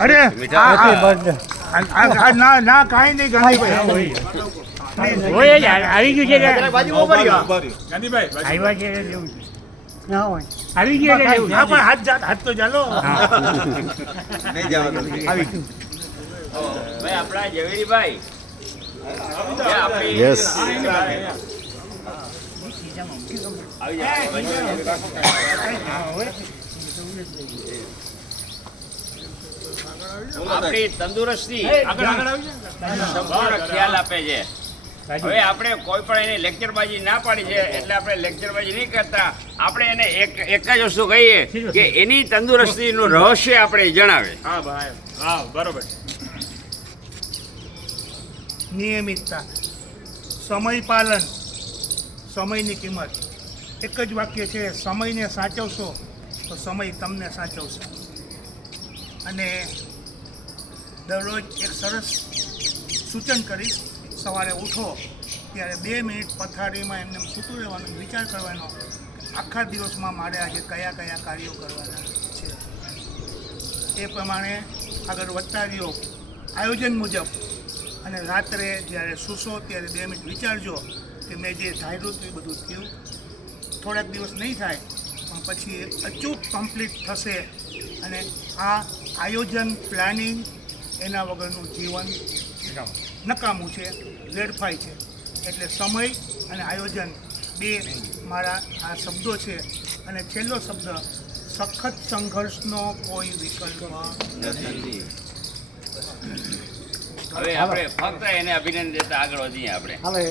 અરે ના ના કાંઈ નહીં ગાંધીભાઈ હોય જ આવી ગયું છે કે આવ્યા છે એટલે લેવું છે. ના હોય આવી ગયું એટલે લેવું હા છે. પણ હાથ તો ચાલો ભાઈ આપણા ઝવેરીભાઈ યસ આપણી તંદુરસ્તી સંપૂર્ણ ખ્યાલ આપે છે. હવે આપણે કોઈ પણ એને લેક્ચરબાજી ના પાડી છે એટલે આપણે લેક્ચરબાજી નહીં કરતા. આપણે એને એક જ વસ્તુ કહીએ કે એની તંદુરસ્તીનું રહસ્ય આપણે જણાવે. હા ભાઈ હા બરોબર નિયમિતતા સમય પાલન સમયની કિંમત એક જ વાક્ય છે સમયને સાચવશો તો સમય તમને સાચવશે અને દરરોજ એક સરસ સૂચન કરીશ સવારે ઉઠો ત્યારે 2 મિનિટ પથારીમાં એમને સૂતું રહેવાનું વિચાર કરવાનો કે આખા દિવસમાં મારે આજે કયા કયા કાર્યો કરવાના છે એ પ્રમાણે આગળ વધતા રહ્યો આયોજન મુજબ અને રાત્રે જ્યારે સૂશો ત્યારે 2 મિનિટ વિચારજો કે મેં જે ધાર્યું હતું એ બધું થયું. થોડાક દિવસ નહીં થાય પણ પછી અચૂક કમ્પ્લીટ થશે અને આ આયોજન પ્લાનિંગ એના વગરનું જીવન નકામું છે વેડફાય છે. એટલે સમય અને આયોજન 2 મારા આ શબ્દો છે. અને છેલ્લો શબ્દ સખત સંઘર્ષનો કોઈ વિકલ્પ નથી. હવે આપણે ફક્ત એને અભિનંદન દેતા આગળ વધીએ આપણે. હવે